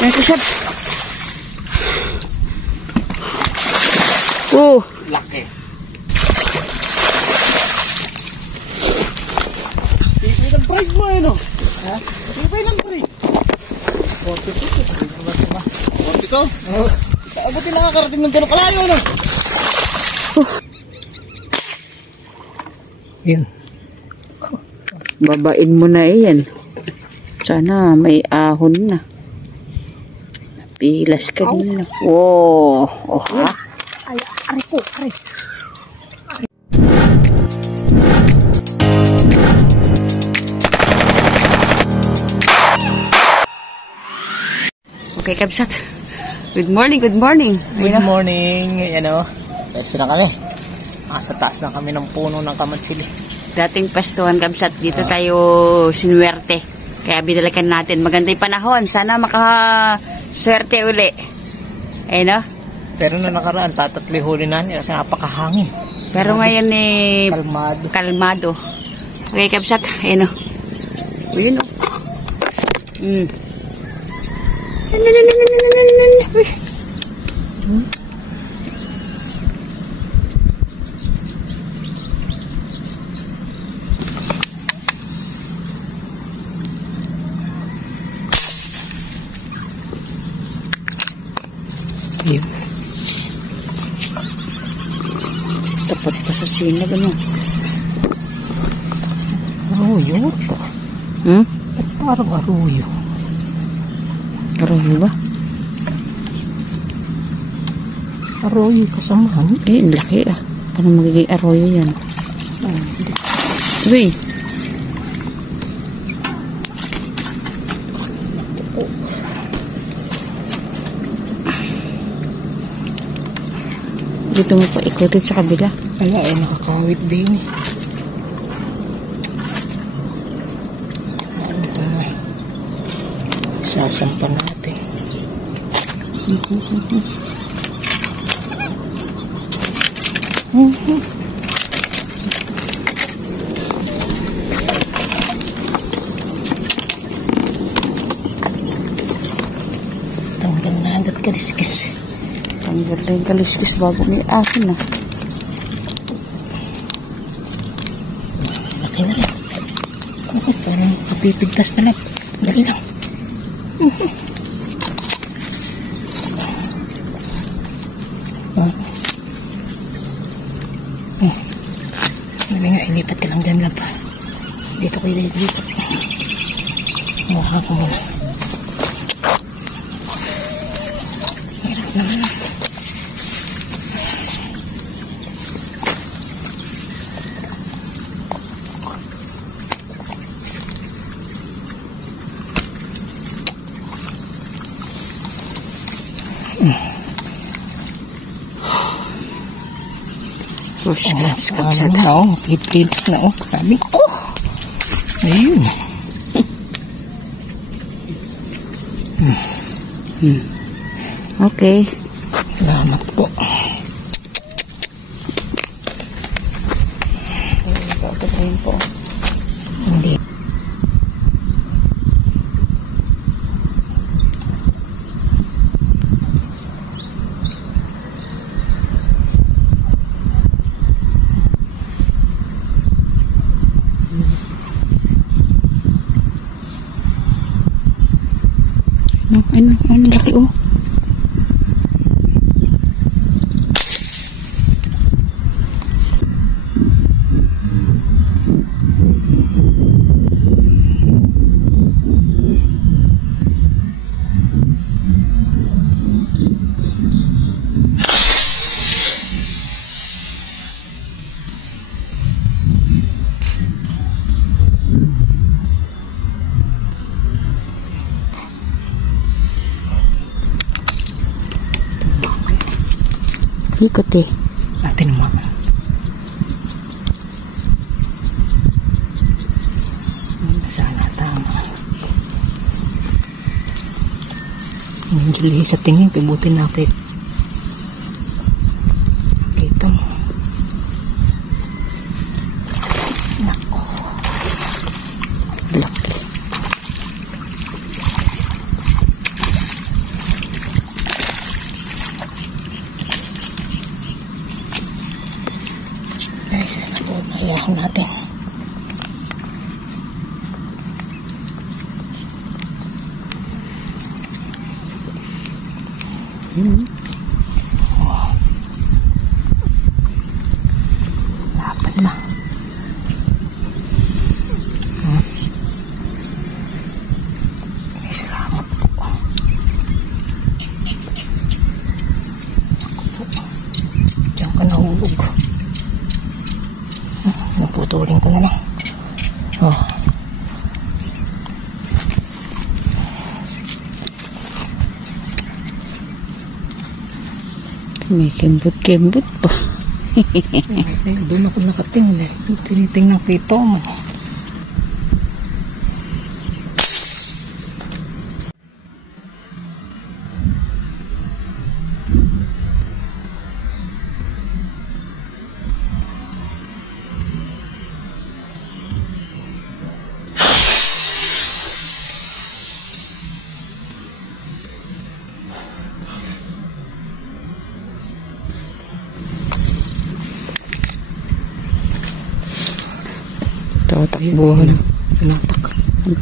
Yan kasab. Oh, Laki. Tipay ng bride mo eh, no? Ha? Tipay ng bride. 42? Oo. Buti nakakarating ng gano'ng kalayo, no? Yan. babain mo na yan. Sana may ahon na. Pilas ka din. Wow. Oh, ha? Ay, aray ko, aray. Okay, Kabsat. Good morning, good morning. Good morning. Ayan o. Pwesto na kami. Sa taas na kami ng puno ng kamatsili. Dating pastuhan, Kabsat. Dito tayo sinuwerte. Kaya binalikan natin. Maganda yung panahon. Sana makaswerte uli. Ayun o. Pero na nakaraan, tatatli huli na niya kasi napakahangin. Pero ngayon kalmado. Okay, Kabsat. Ayun o. Ayun o. Yun. Tapat pa sa sinag, ano? Aruyo? Parang aruyo. Aroyo ba? Aroyo kasamahan. Eh, laki ah. Paano magiging aroyo yan? Uy! Dito mo pa ikutin sa kabila. Wala eh, nakakawit din eh. Sasampan natin. Tanggal na agad kaliskis. Tanggal na yung kaliskis bago may akin ah. Laki na rin. Parang kapipigtas na lang. Dali lang. Sabi nga, ilipat ka lang dyan lang pa. Dito ko ilipat. Mukha ko muna. Hirap naman. Push, Kabsat. Oo, pipilis na oh. Sabi ko. Ayun. Okay. Salamat po. Papatayin po. Hindi. Ano, laki oh. Ikot eh. Atin naman. Sana tama. Hindi sa tingin, pibutin natin. Kita mo. Nako. Laki. lang natin. Lapat na. May salamat po. Diyan ka nahulog. Naputulin ko na lang. Oh. May kembot-kembot pa. Doon ako nakatingin. Tinitingnan ko ito mo. Tatakbuhan. Pinatak.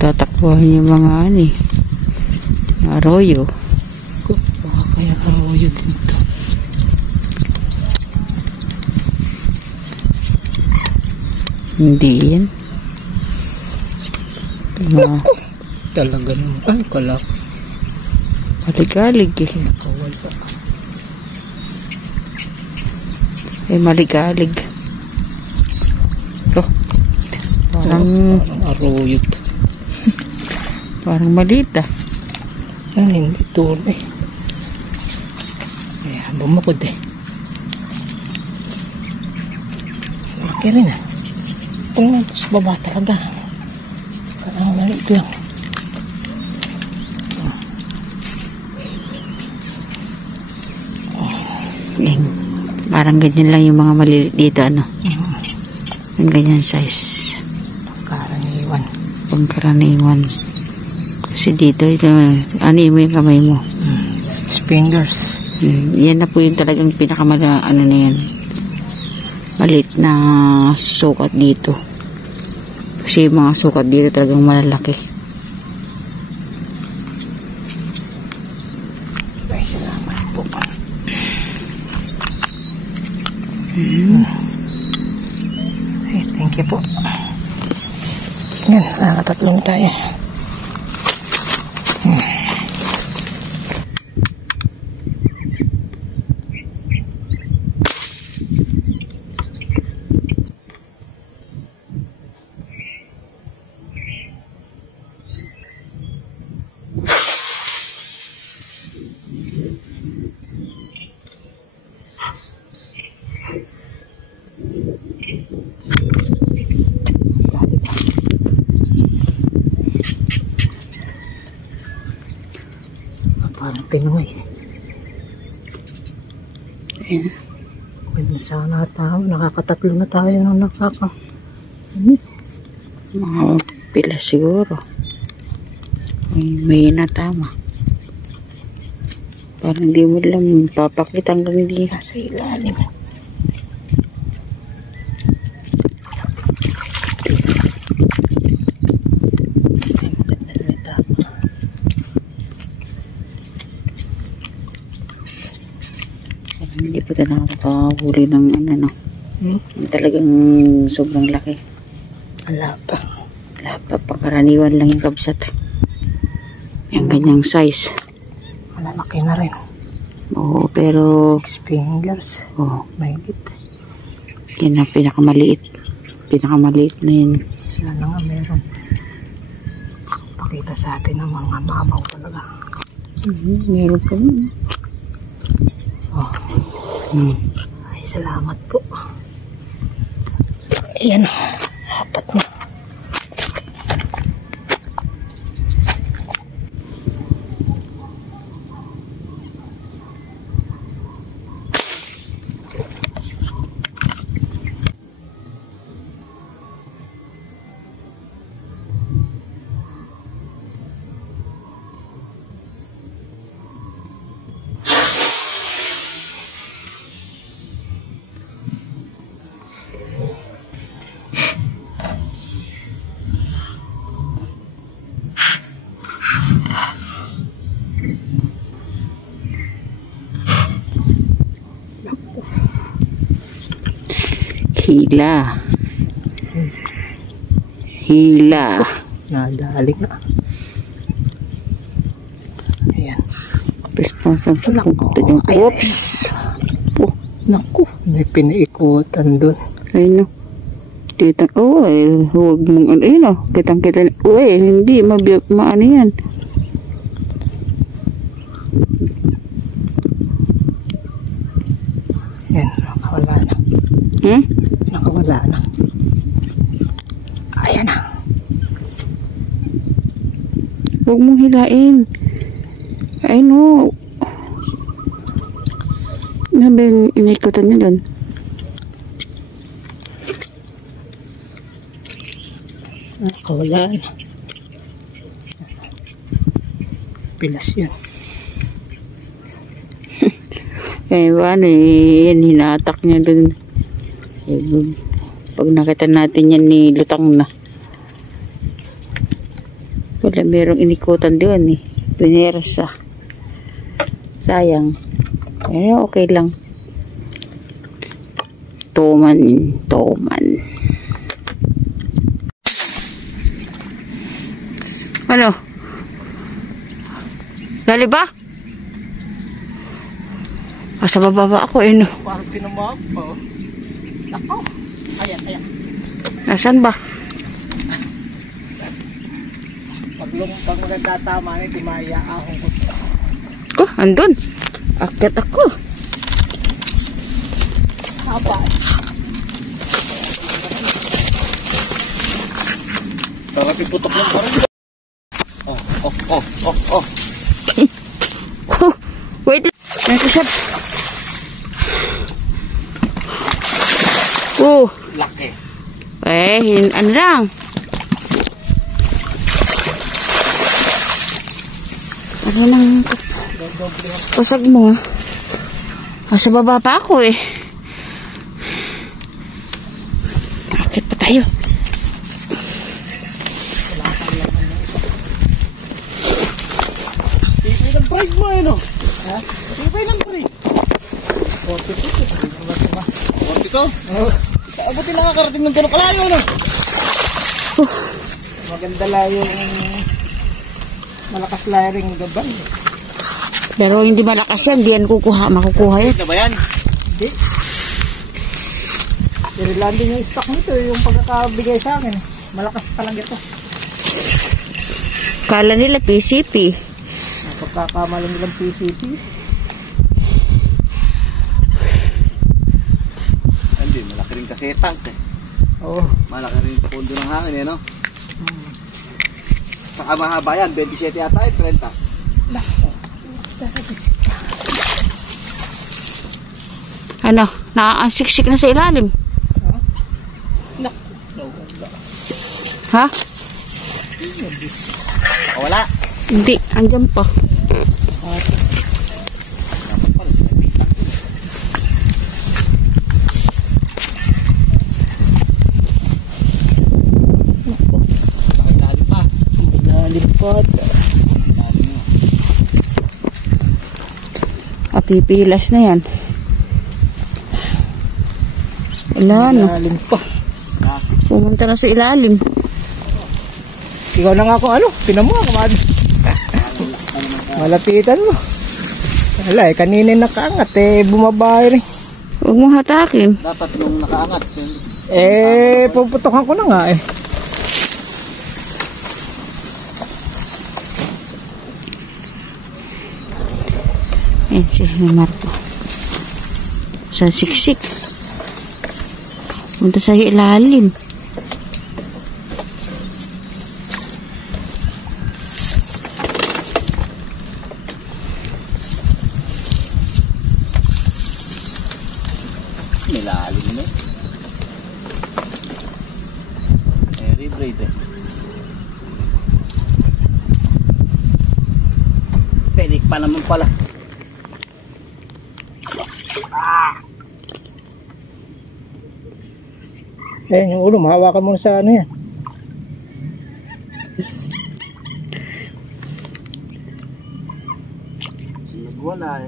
Tatakbuhan yung mga arroyo. Baka kaya arroyo dito. Hindi yan. Talaga naman. Ay, kalak. Maligalig eh. Kawal pa. Maligalig. Oh. Parang arroyo. Parang maliit ah. Hindi tunay. Kaya bumakod eh. Laki rin ah. Tingnan po sa baba talaga. Parang maliit lang. Parang ganyan lang yung mga maliliit dito yung ganyan size. Pangkaraniwan. Kasi dito, ito, mo yung kamay mo? Fingers. Yan na po yung talagang pinakamala, na yan. Maliit na sukat dito. Kasi yung mga sukat dito talagang malalaki. Ay, salamat po pa. Ay, thank you po. Yan, nakakatatlong tayo. Parang Pinoy. Ayan. Ganda sana tayo. Nakakatatlo na tayo nung nakaka. Mga pila siguro. May natama. Parang di mo lang papakita hanggang di. Nasa ilalim. Hindi pa tayo nakakahuli ng talagang sobrang laki. Wala pa. Wala pa, pangkaraniwan lang yung kabsat. Yung ganyang size. Malalaki na rin. Oo, pero 6 fingers. Mahigit. Yan ang pinakamaliit. Pinakamaliit na yun. Sana nga meron. Pakita sa atin ng mga mamaw talaga. Meron pa rin. Ay, salamat po. Ayan, 4 na. Hila. Hila. Nadali na. Ayan. Responsible. Nako. Oops. Oh, Naku, may pinaikutan dun. ayun no. Kitang, huwag mong, ayun no. Kitang-kita, hindi, maano yan. Ayan, nakawala na. Nakawala na. Ayan na. Huwag mong hilain. Ay no. Ano ba yung inikutan niya doon? Nakawala na. Pilas yun. Paano yan, hinatak niya doon. Pag nakita natin yan, lutang na. Wala, merong inikutan doon Pinersa. Sayang. Okay lang. Toman. Ano? Dali ba? Sa baba ako no. Parang pinamahap pa. Nako. Ayan. Nasaan ba? Pag magtatama na, di maiaahong ko. Andun. Akit ako. Haba. Sarap iputok lang parang. Wait. Nagkasap. Laki. Ano lang. Ano lang. Pasag mo. Sa baba pa ako Akit pa tayo. Tipay ng bride mo no? Ha? Tipay ng bride. 40 ko? Oo. Buti nakakarating ng gano'ng kalayo no? Maganda layo yung malakas layering gabay. Pero hindi malakas yan. Hindi yan makukuha yan. Na ba yan? Hindi. I-relanding yung stock nito, yung pagkakabigay sa akin. Malakas talaga ito. Kala nila PCP. Pagkakamalang nilang PCP. Hindi, malaki rin kasi tank Oo. Malaki rin pondo ng hangin no? Saka mahaba yan, 27 yata 30. Ano? Nakasiksik na sa ilalim. Ha? Wala. Hindi. Andyan pa. Pipilas na yan. Wala no. Ilalim pa. Pumunta na sa ilalim. Ikaw na nga kung pinamuha kumad. Malapitan mo. Wala kanina nakaangat bumaba rin. Huwag mong hatakin. Dapat nung nakaangat. Puputokan ko na nga Si Marco. Sa siksik. Punta sa ilalim. Nilalim na. Airy braid Pelik pa naman pala. Yung ulo, mahawakan mo sa yan. Nagwala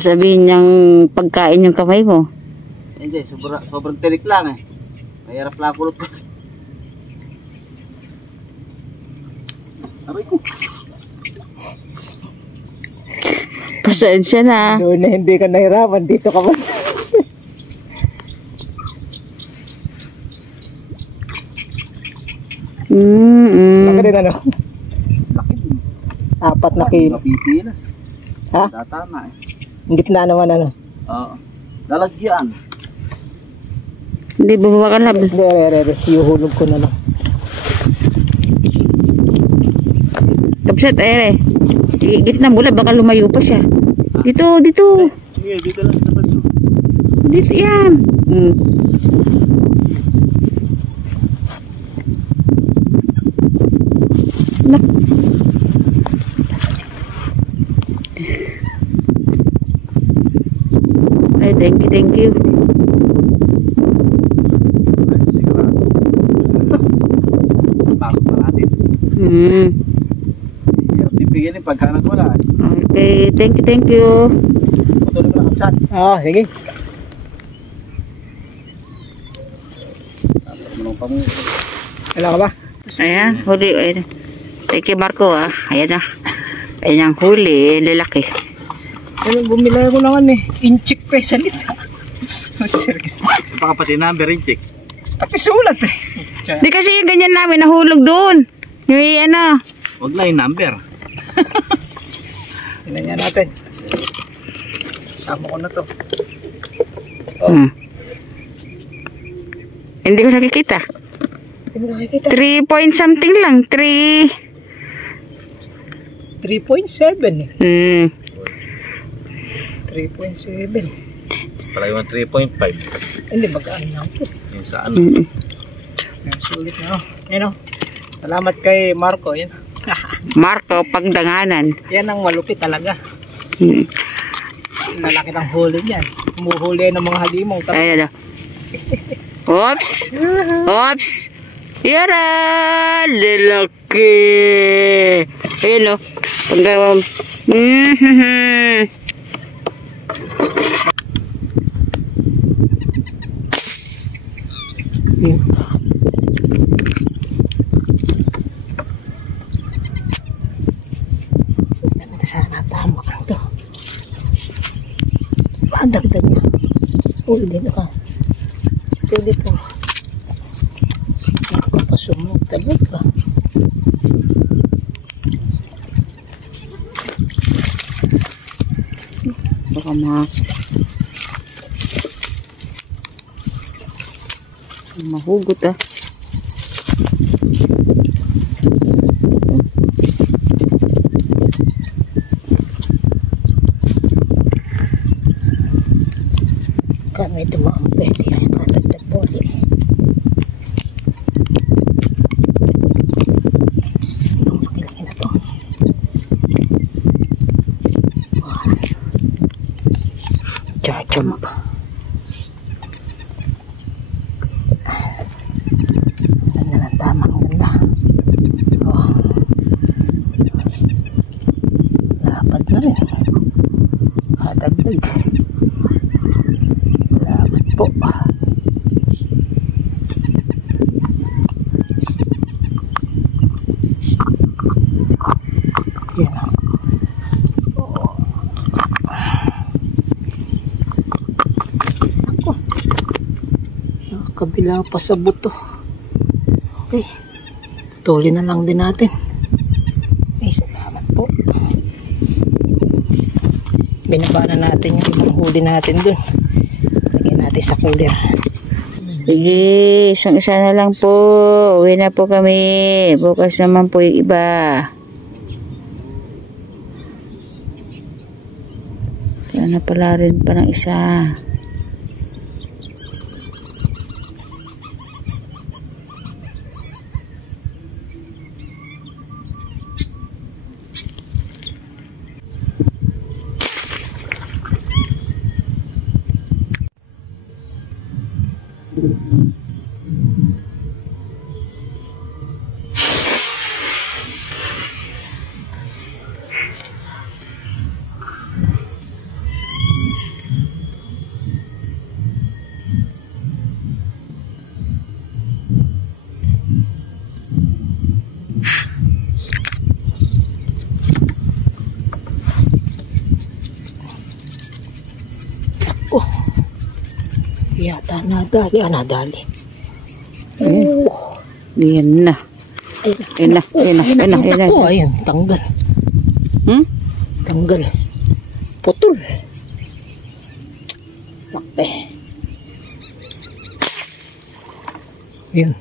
Sabihin niyang pagkain yung kamay mo. Hindi, sobrang tinik lang eh. Mahirap lang kulot kasi. Aray ko. Pasensya na. Doon na hindi ka nahirapan, dito ka ba? Laki rin ano? Laki din. 4 na kilo. Napipilas. Ha? Tatama eh. Ang gitna naman ano? Oo. Lalagyan. Hindi, bumaba ka na. Yuhulog ko na lang. Kapsat, ay, gitna mula, baka lumayo pa siya. Dito. Sige, dito lang sa tapat. Dito yan. Nak. Ay, thank you. Sigurado. Takot na natin. Hirap tipigin eh pagka nagwala eh. Okay, thank you. Patuloy mo na kapsat. Sige. Tapos mo nang pamungo. Wala ka ba? Ayan, huli. Ayan. Thank you, Marco, ah. Ayan na. Ayan ang huli, lalaki. Ano, bumila ko naman eh. Inchik pa sa lita. Baka pati number rin check. Pati sulat eh. Di kasi yung ganyan namin, nahulog doon. Yung ano. Huwag na yung number. Tingnan nga natin. Sama ko na to. Hindi ko nakikita. Hindi mo nakikita. 3 point something lang. 3. 3.7 eh. 3.7. Pala yung 3.5. Hindi, magkaan na ito. Yung sa ano. Sulit na oh. Yan oh. Salamat kay Marco. Yan. Marco, pagdanganan. Yan ang malupit talaga. Lalaki ng huli niyan. Humuhuli ng mga halimaw. Ayan o. Oops. Yara! Lalaki! Ayan o. Pagdawam. Sana tama lang to. Dagdag niya. Uy, dito ka. Dito. Nakapasumog talaga. Baka mahugot ah. Kami dumaan pwede kaya katagdag boli. Laki na to. Chacham. Ganda ng tamang ganda. Dapat na rin. Katagdag. Salamat po. Yan o. Ako. Nakakabila pa sa buto. Okay. Putulin na lang din natin. Okay, salamat po. Binaba na natin yung ibang huli natin dun. Lagyan natin sa cooler. Sige, isang-isa na lang po. Uwi na po kami. Bukas naman po yung iba. Kaya na pala rin pa ng isa. Yata nadali. Nadali. Ayan. Yan na. Ayun na. Ayun, tanggal. Hmm? Tanggal. Putol. Laki. Ayun.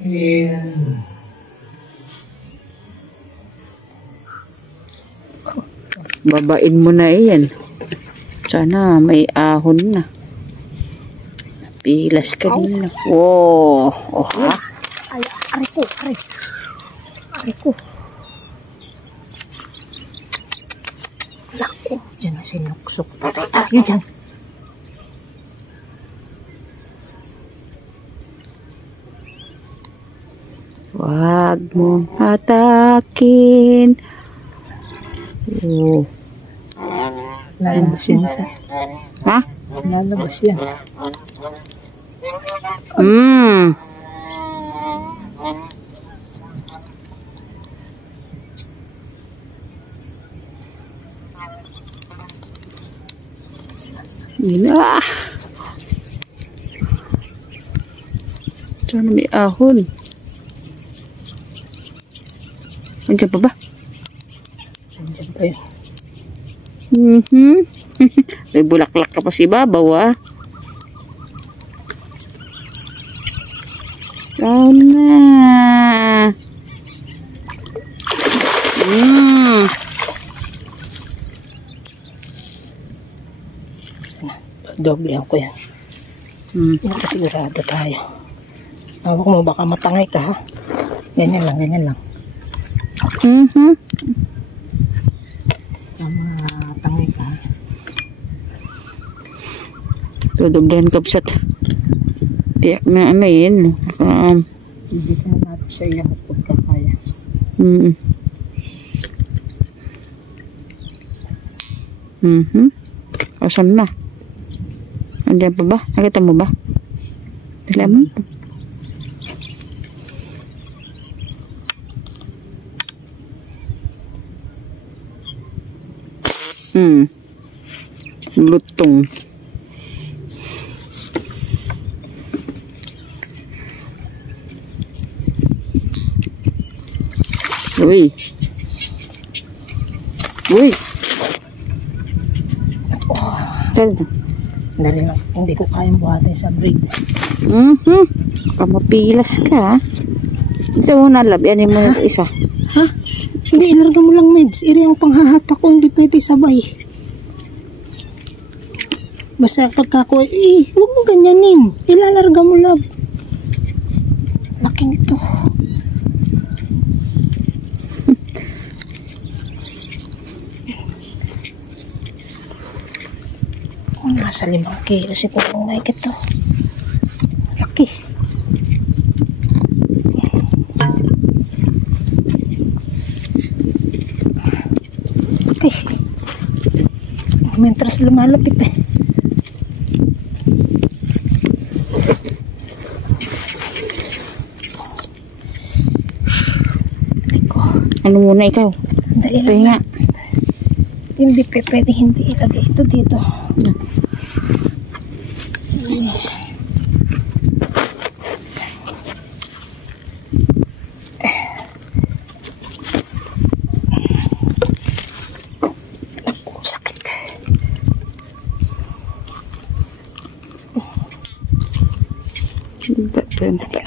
Ayan. Babain mo na yan. Sana may ahon na. Napilas ka din na. Wow. Oh, ha? Ay, aray ko. Aray ko. Lako. Diyan na sinuksok. Tayo dyan. Wag mong hatakin. Oh. Lalabas yan. Ha? Lalabas yan. Hmm. Ah. Sana may ahon. Andiyan pa ba? Andiyan pa yun. May bulaklak ka pa sa ibabaw, ah. Sana. Doble ako yan. Sigurado tayo. Tawag mo, baka matangay ka, ha? Ganyan lang. Tangay ka. Doblehan kapsat. Tiyak na ano yun. Hindi ka na natin siya yung pagkakaya. Asan na? Andiyan pa ba? Nakita mo ba? Dala mo? Lutong. Uy. Dali lang. Hindi ko kayang buhatin sa break. Kamapilas ka. Ito mo nalabyanin mo na isa. Ha? Hindi, ilarga mo lang, meds. Iri ang panghahatak ko, hindi pwede sabay. Basta pagkako, huwag mo ganyanin. Ilalarga mo, love. Laki nito. Nasa 5 kilo siguro ang mahigit to. Laki. Okay. Mentras lumalapit eh. Ano muna ikaw? Dali lang. Nga. Hindi pwede hindi ilagay ito dito. Naku, sakit.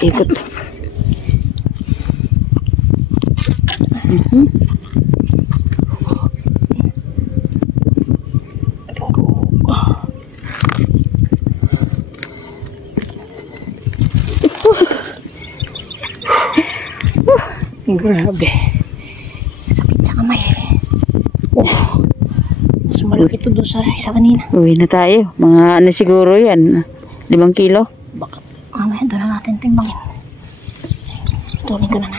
Ikot. Grabe. Sakit sa kamay. Mas malaki ito doon sa isa kanina. Uwi na tayo. Mga ano siguro yan? 5 kilo? Baka mamaya doon na natin timbangin. Tuloy ko na.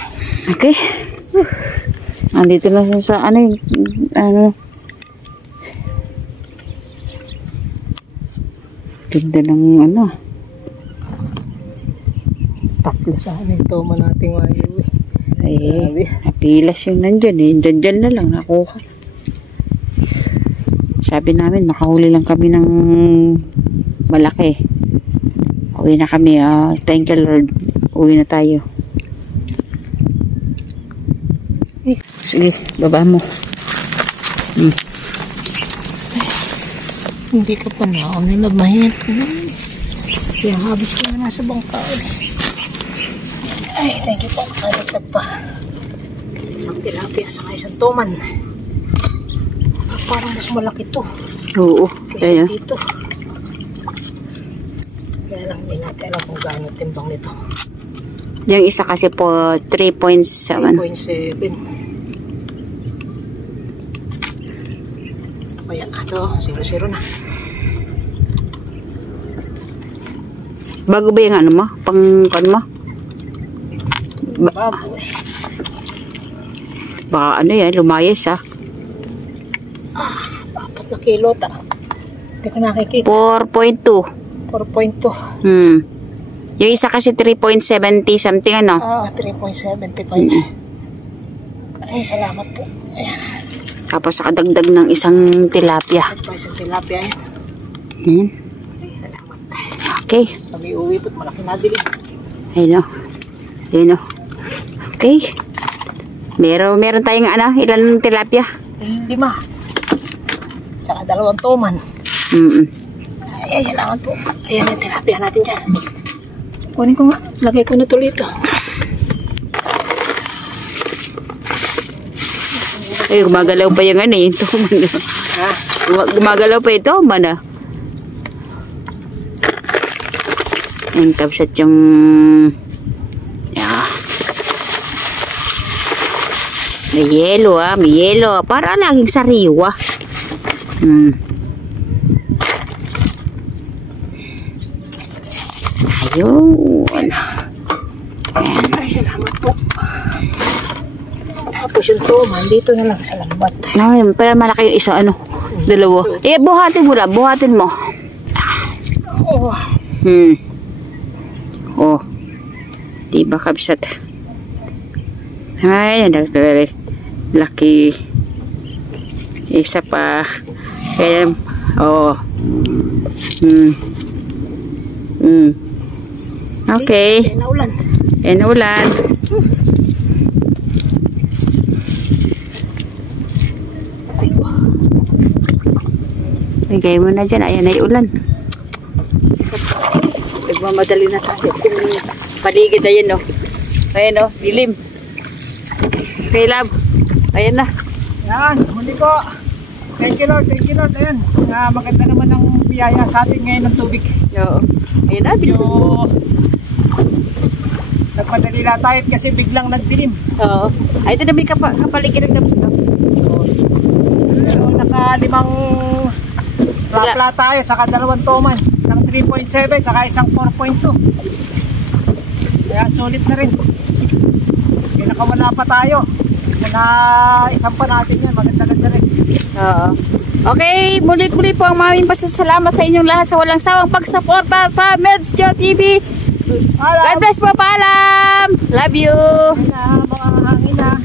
Okay. Andito na siya sa ganda ng Tatlo sa amin toma nating mayo eh. Ay, napilas yung nandyan eh. Dyan na lang nakuha. Sabi namin, makahuli lang kami ng malaki. Uwi na kami. Thank you Lord. Uwi na tayo. Sige, baba mo. Hindi ka pa na nilabahin. Kaya habis ko na nasa bangka. Ay, thank you po. Nakadagdag pa. Isang tilapia sa isang tuman. Parang mas malaki to. Oo. Kaysa dito. Kaya lang hindi natin alam kung gaano timbang nito. Yung isa kasi po 3.7. 3.7. Kaya ito, 0-0 na. Bago ba yung ano mo? Pang-kan mo? Baboy. Baka ano yan, lumayas ah. 4 na kilo ta. Hindi ko nakikita. 4.2. 4.2. Yung isa kasi 3.70 something ano. 3.75. Ay, salamat po. Ayan. Tapos nakadagdag ng isang tilapia. Advice ang tilapia yan. Salamat. Okay. Kami uwi po't malaki nabili. Ayun o. Ayun o. Okay. Meron tayong ano, ilan tilapia? 5. Tsaka 2 toman. Ay, salamat po. Ayan yung tilapia natin dyan. Kunin ko nga. Lagay ko na tuloy ito. Ay, gumagalaw pa yung ano, yung tuman. Ha? Gumagalaw pa ito, mana. Yung tapsat yung... Yeah. May yelo may yelo. Para laging sariwa. Ayun. Ayan. Ay, salamat po. Tapos yung toman, dito na lang sa lambat. No, pero malaki yung isa, ano? Dalawa. Eh, buhatin mo lang. Buhatin mo. Oh. Oh. Diba, kabsat? Ay, laki. Isa pa. Kaya, oh. Okay. Kaya naulan. Ulan. Lagay mo na dyan. Ayan ay ulan. Nagmamadali na tayo. Paligid, ayan o. Ayan o, dilim. Okay, love. Ayan na. Yan, muli po. Thank you Lord, thank you Lord. Ayan, maganda naman ang biyaya sa atin ngayon ng tubig. Oo. Ayan na, bilisan mo. Nagpadali na tayo kasi biglang nagdilim. Oo. Ay, ito na may kapaligid ng damsa. So, naka-5 plapla tayo, saka 2 toman. Isang 3.7, saka isang 4.2. Kaya sulit na rin. Kaya nakawala pa tayo. Isang pa natin yan, maganda-ganda rin. Oo. Okay, mulit-muli po ang maraming pasasalamat sa inyong lahat sa walang sawang pagsuporta sa Medsjo TV. God bless po, paalam! Love you! Mga hangin na.